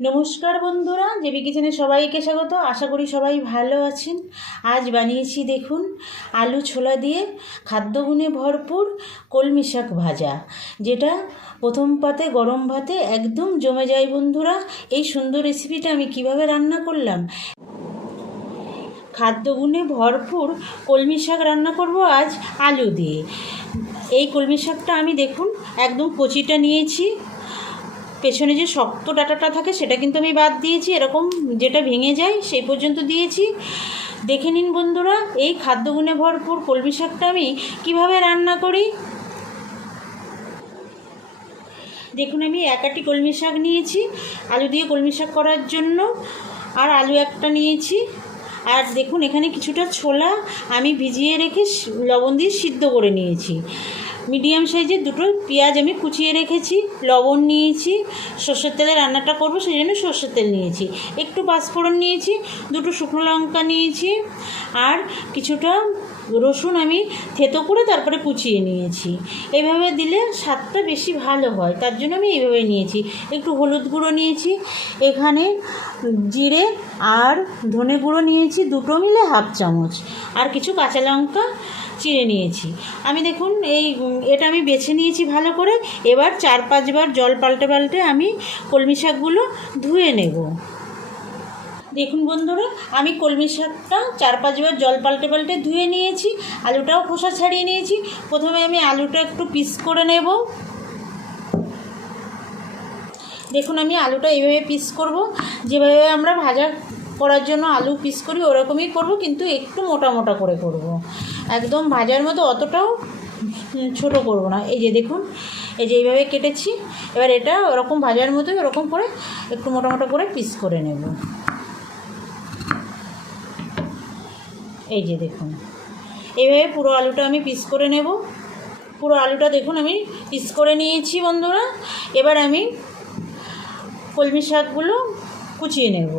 নমস্কার বন্ধুরা, জেবি কিচেনে সবাইকে স্বাগত। আশা করি সবাই ভালো আছেন। আজ বানিয়েছি দেখুন আলু ছোলা দিয়ে খাদ্যগুণে ভরপুর কলমি শাক ভাজা, যেটা প্রথম পাতে গরম ভাতে একদম জমে যায়। বন্ধুরা, এই সুন্দর রেসিপিটা আমি কিভাবে রান্না করলাম। খাদ্যগুণে ভরপুর কলমি শাক রান্না করব আজ আলু দিয়ে। এই কলমি শাকটা আমি দেখুন একদম কচিটা নিয়েছি, পেছনে যে শক্ত ডাঁটাটা থাকে সেটা কিন্তু আমি বাদ দিয়েছি, এরকম যেটা ভেঙে যায় সেই পর্যন্ত দিয়েছি। দেখে নিন বন্ধুরা, এই খাদ্যগুণে ভরপুর কলমি শাকটা আমি কিভাবে রান্না করি। দেখুন, আমি এক আটি কলমি শাক নিয়েছি আলু দিয়ে কলমি শাক করার জন্য, আর আলু একটা নিয়েছি। আর দেখুন, এখানে কিছুটা ছোলা আমি ভিজিয়ে রেখে লবণ দিয়ে সিদ্ধ করে নিয়েছি। মিডিয়াম সাইজের দুটো পেঁয়াজ আমি কুচিয়ে রেখেছি, লবণ নিয়েছি, সর্ষের তেলে রান্নাটা করব সেই জন্য সর্ষের তেল নিয়েছি, একটু পাঁচফোড়ন নিয়েছি, দুটো শুকনো লঙ্কা নিয়েছি, আর কিছুটা রসুন আমি থেতো করে তারপরে কুচিয়ে নিয়েছি। এইভাবে দিলে স্বাদটা বেশি ভালো হয়, তার জন্য আমি এইভাবে নিয়েছি। একটু হলুদ গুঁড়ো নিয়েছি, এখানে জিরে আর ধনে গুঁড়ো নিয়েছি দুটো মিলে হাফ চামচ, আর কিছু কাঁচা লঙ্কা চিড়ে নিয়েছি। আমি দেখুন এটা আমি বেছে নিয়েছি ভালো করে। এবার 4-5 বার জল পাল্টে পাল্টে আমি কলমি শাকগুলো ধুয়ে নেব। দেখুন বন্ধুরা, আমি কলমি শাকটা 4-5 বার জল পাল্টে পাল্টে ধুয়ে নিয়েছি, আলুটাও খোসা ছাড়িয়ে নিয়েছি। প্রথমে আমি আলুটা একটু পিস করে নেব। দেখুন, আমি আলুটা এইভাবে পিস করব, যেভাবে আমরা ভাজা করার জন্য আলু পিস করি ওরকমই করব, কিন্তু একটু মোটা মোটা করে করব, একদম ভাজার মতো অতটাও ছোট করব না। এই যে দেখুন, এই যে এইভাবে কেটেছি। এবার এটা ওরকম ভাজার মতোই ওরকম করে একটু মোটা মোটা করে পিস করে নেব। এই যে দেখুন, এইভাবে পুরো আলুটা আমি পিস করে নেব। পুরো আলুটা দেখুন আমি পিস করে নিয়েছি বন্ধুরা। এবার আমি কলমি শাকগুলো কুচিয়ে নেব।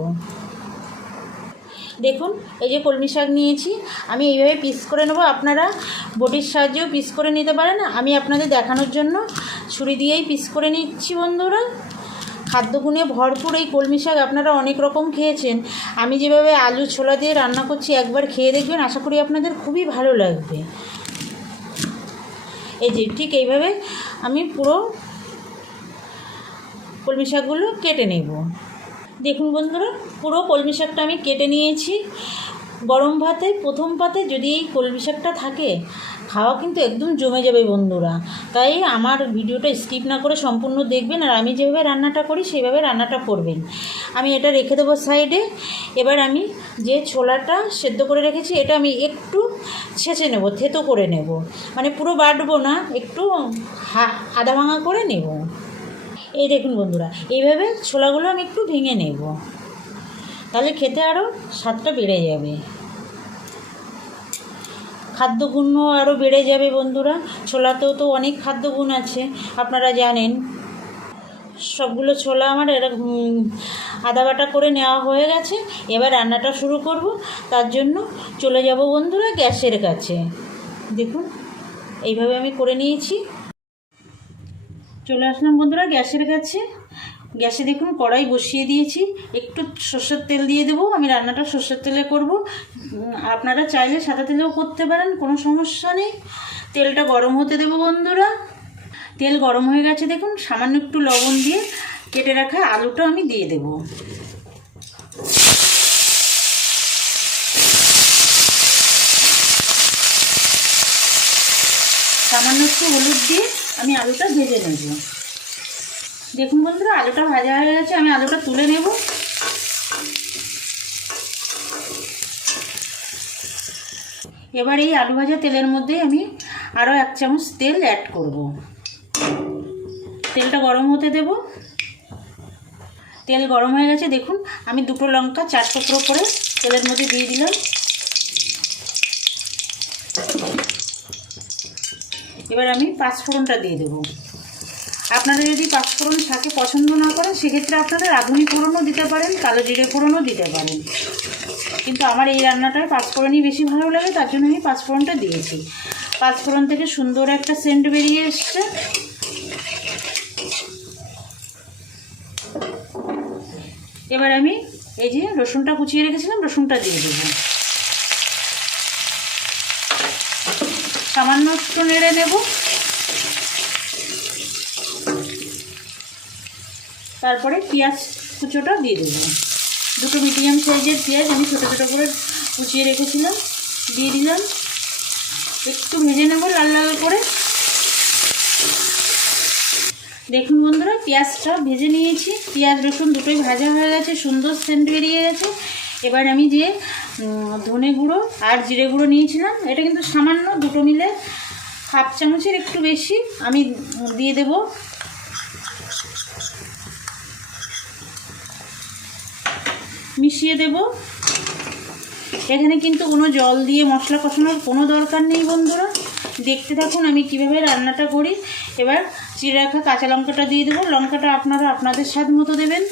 দেখুন, এই যে কলমি শাক নিয়েছি আমি এইভাবে পিস করে নেব। আপনারা বটির সাহায্যেও পিস করে নিতে পারেন, আমি আপনাদের দেখানোর জন্য ছুরি দিয়েই পিস করে নিচ্ছি। বন্ধুরা, খাদ্যগুণে ভরপুর এই কলমি শাক আপনারা অনেক রকম খেয়েছেন, আমি যেভাবে আলু ছোলা দিয়ে রান্না করছি একবার খেয়ে দেখবেন, আশা করি আপনাদের খুবই ভালো লাগবে। এই যে ঠিক এইভাবে আমি পুরো কলমি শাকগুলো কেটে নেব। দেখুন বন্ধুরা, পুরো কলমি শাকটা আমি কেটে নিয়েছি। গরম ভাতে প্রথম পাতে যদি এই কলমি শাকটা থাকে, খাওয়া কিন্তু একদম জমে যাবে বন্ধুরা। তাই আমার ভিডিওটা স্কিপ না করে সম্পূর্ণ দেখবেন, আর আমি যেভাবে রান্নাটা করি সেইভাবে রান্নাটা করবেন। আমি এটা রেখে দেবো সাইডে। এবার আমি যে ছোলাটা সেদ্ধ করে রেখেছি এটা আমি একটু ছেঁচে নেব, থেতো করে নেব, মানে পুরো বাটবো না, একটু আধা ভাঙা করে নেব। এই দেখুন বন্ধুরা, এইভাবে ছোলাগুলো আমি একটু ভেঙে নেব, তাহলে খেতে আরও স্বাদটা বেড়ে যাবে, খাদ্যগুণও আরও বেড়ে যাবে বন্ধুরা। ছোলাতেও তো অনেক খাদ্যগুণ আছে, আপনারা জানেন। সবগুলো ছোলা আমার এরকম আদা বাটা করে নেওয়া হয়ে গেছে। এবার রান্নাটা শুরু করব, তার জন্য চলে যাব বন্ধুরা গ্যাসের কাছে। দেখুন, এইভাবে আমি করে নিয়েছি। চলে আসলাম বন্ধুরা গ্যাসের কাছে। গ্যাসে দেখুন কড়াই বসিয়ে দিয়েছি, একটু সর্ষের তেল দিয়ে দেবো। আমি রান্নাটা সর্ষের তেলে করব, আপনারা চাইলে সাদা তেলেও করতে পারেন, কোনো সমস্যা নেই। তেলটা গরম হতে দেবো বন্ধুরা। তেল গরম হয়ে গেছে, দেখুন সামান্য একটু লবণ দিয়ে কেটে রাখা আলুটা আমি দিয়ে দেব। সামান্য একটু হলুদ দিয়ে আমি আলুটা ভেজে নেব। দেখুন বন্ধুরা, আলুটা ভাজা হয়ে গেছে, আমি আলুটা তুলে নেব। এবার এই আলু ভাজা তেলের মধ্যে আমি আরও 1 চামচ তেল অ্যাড করব। তেলটা গরম হতে দেব। তেল গরম হয়ে গেছে, দেখুন আমি দুটো লঙ্কা 4 টুকরো করে তেলের মধ্যে দিয়ে দিলাম। এবার আমি পাঁচফোড়নটা দিয়ে দেবো। আপনারা যদি পাঁচফোড়ন শাকে পছন্দ না করেন সেক্ষেত্রে আপনারা রাঁধুনি ফোড়নও দিতে পারেন, কালো জিরে ফোড়নও দিতে পারেন, কিন্তু আমার এই রান্নাটায় পাঁচফোড়নই বেশি ভালো লাগে, তার জন্য আমি পাঁচফোড়নটা দিয়েছি। পাঁচফোড়ন থেকে সুন্দর একটা সেন্ট বেরিয়ে এসছে। এবার আমি এই যে রসুনটা কুচিয়ে রেখেছিলাম, রসুনটা দিয়ে দেবো। সামান্য একটু নেড়ে নেব। তারপরে পেঁয়াজ কুচোটা দিয়ে দেবো। দুটো মিডিয়াম সাইজের পেঁয়াজ আমি ছোটো ছোটো করে কুচিয়ে রেখেছিলাম, দিয়ে দিলাম। একটু ভেজে নেব লাল লাল করে। দেখুন বন্ধুরা, পেঁয়াজটা ভেজে নিয়েছি। পেঁয়াজ রসুন দুটোই ভাজা হয়ে গেছে, সুন্দর সেন্ট বেরিয়ে গেছে। এবার আমি যে ধনে গুঁড়ো আর জিরে গুঁড়ো নিয়েছিলাম, এটা কিন্তু সামান্য, দুটো মিলে হাফ চামচের একটু বেশি আমি দিয়ে দেব। মিশিয়ে দেব। এখানে কিন্তু কোনো জল দিয়ে মশলা কষানোর কোনো দরকার নেই বন্ধুরা। দেখতে থাকুন আমি কিভাবে রান্নাটা করি। এবার চিড়ে রাখা কাঁচা লঙ্কাটা দিয়ে দেবো। লঙ্কাটা আপনারা আপনাদের স্বাদ মতো দেবেন।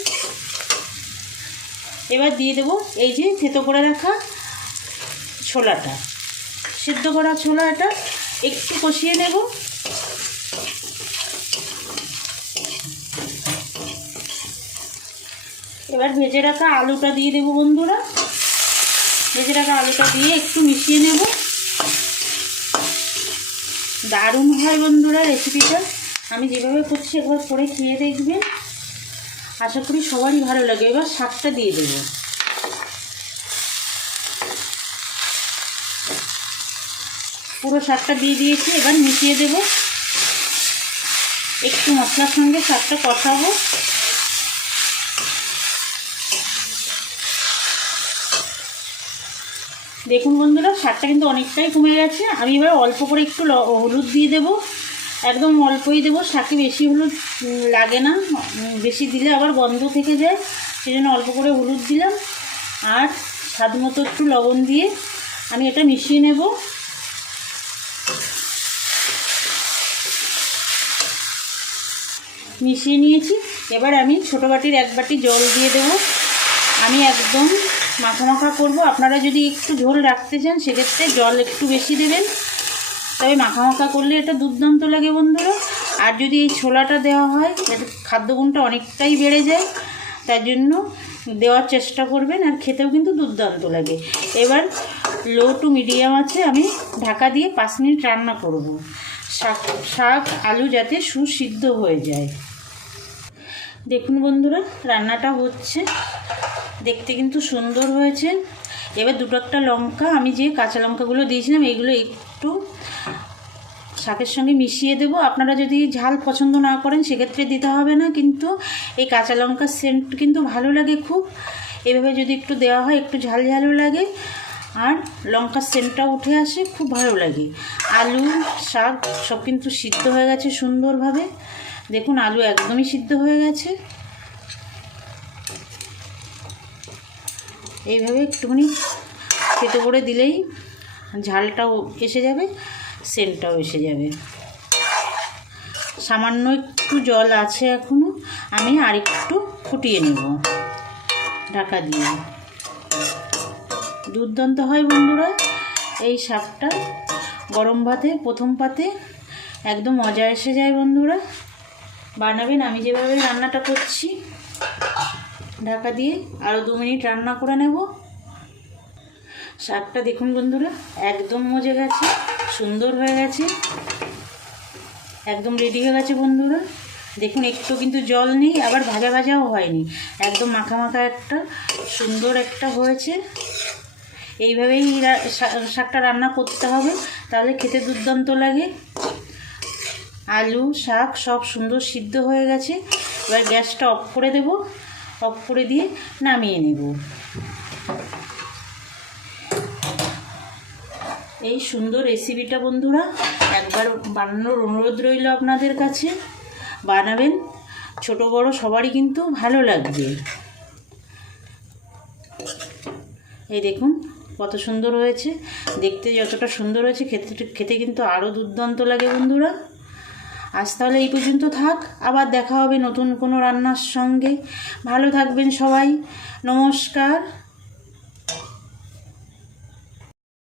এবার দিয়ে দেবো এই যে থেতো করে রাখা ছোলাটা, সিদ্ধ করা ছোলাটা একটু কষিয়ে নেব। এবার ভেজে রাখা আলুটা দিয়ে দেবো বন্ধুরা। ভেজে রাখা আলুটা দিয়ে একটু মিশিয়ে নেব। দারুণ হয় বন্ধুরা রেসিপিটা। আমি যেভাবে করছি একবার করে খেয়ে দেখবেন, আশা করি সবারই ভালো লাগে। এবার শাকটা দিয়ে দেবো। পুরো শাকটা দিয়ে দিয়েছি। এবার মিশিয়ে দেব। একটু মশলার সঙ্গে শাকটা কষাবো। দেখুন বন্ধুরা, শাকটা কিন্তু অনেকটাই কমে গেছে। আমি এবার অল্প করে একটু হলুদ দিয়ে দেবো। একদম অল্পই দেবো, শাকে বেশি হলুদ লাগে না, বেশি দিলে আবার গন্ধ থেকে যায়, সেই জন্য অল্প করে হলুদ দিলাম। আর স্বাদ মতো একটু লবণ দিয়ে আমি এটা মিশিয়ে নেব। মিশিয়ে নিয়েছি। এবার আমি ছোটো বাটির 1 বাটি জল দিয়ে দেবো। আমি একদম মাখা মাখা করবো। আপনারা যদি একটু ঝোল রাখতে চান সেক্ষেত্রে জল একটু বেশি দেবেন, তবে মাখা মাখা করলে এটা দুর্দান্ত লাগে বন্ধুরা। আর যদি এই ছোলাটা দেওয়া হয় এতে খাদ্যগুণটা অনেকটাই বেড়ে যায়, তার জন্য দেওয়ার চেষ্টা করবেন। আর খেতেও কিন্তু দুর্দান্ত লাগে। এবার লো টু মিডিয়াম আছে আমি ঢাকা দিয়ে 5 মিনিট রান্না করব। শাক আলু যাতে সুসিদ্ধ হয়ে যায়। দেখুন বন্ধুরা, রান্নাটা হচ্ছে, দেখতে কিন্তু সুন্দর হয়েছে। এবার 2টা লঙ্কা, আমি যে কাঁচা লঙ্কাগুলো দিয়েছিলাম এগুলো একটু শাকের সঙ্গে মিশিয়ে দেব। আপনারা যদি ঝাল পছন্দ না করেন সেক্ষেত্রে দিতে হবে না, কিন্তু এই কাঁচা লঙ্কার সেন্ট কিন্তু ভালো লাগে খুব। এভাবে যদি একটু দেওয়া হয় একটু ঝাল ঝালও লাগে, আর লঙ্কার সেন্টটা উঠে আসে, খুব ভালো লাগে। আলু শাক সব কিন্তু সিদ্ধ হয়ে গেছে সুন্দরভাবে। দেখুন আলু একদমই সিদ্ধ হয়ে গেছে। এইভাবে একটুখানি থেতো করে দিলেই ঝালটাও এসে যাবে, সেন্টটাও এসে যাবে। সামান্য একটু জল আছে এখনও, আমি আরেকটু ফুটিয়ে নেব ঢাকা দিয়ে। দুর্দান্ত হয় বন্ধুরা এই শাকটা। গরম ভাতে প্রথম পাতে একদম মজা এসে যায় বন্ধুরা। বানাবেন আমি যেভাবে রান্নাটা করছি। ঢাকা দিয়ে আরও 2 মিনিট রান্না করে নেব। শাকটা দেখুন বন্ধুরা একদম মজে গেছে, সুন্দর হয়ে গেছে, একদম রেডি হয়ে গেছে বন্ধুরা। দেখুন একটু কিন্তু জল নেই, আবার ভাজা ভাজাও হয়নি, একদম মাখা মাখা একটা সুন্দর একটা হয়েছে। এইভাবেই শাকটা রান্না করতে হবে, তাহলে খেতে দুর্দান্ত লাগে। আলু শাক সব সুন্দর সিদ্ধ হয়ে গেছে। এবার গ্যাসটা অফ করে দেব। অফ করে দিয়ে নামিয়ে নেব। এই সুন্দর রেসিপিটা বন্ধুরা একবার বানানোর অনুরোধ রইল আপনাদের কাছে। বানাবেন, ছোট বড় সবারই কিন্তু ভালো লাগবে। এই দেখুন কত সুন্দর হয়েছে, দেখতে যতটা সুন্দর হয়েছে খেতে কিন্তু আরও দুর্দান্ত লাগে বন্ধুরা। আজ তাহলে এই পর্যন্ত থাক, আবার দেখা হবে নতুন কোনো রান্নার সঙ্গে। ভালো থাকবেন সবাই, নমস্কার।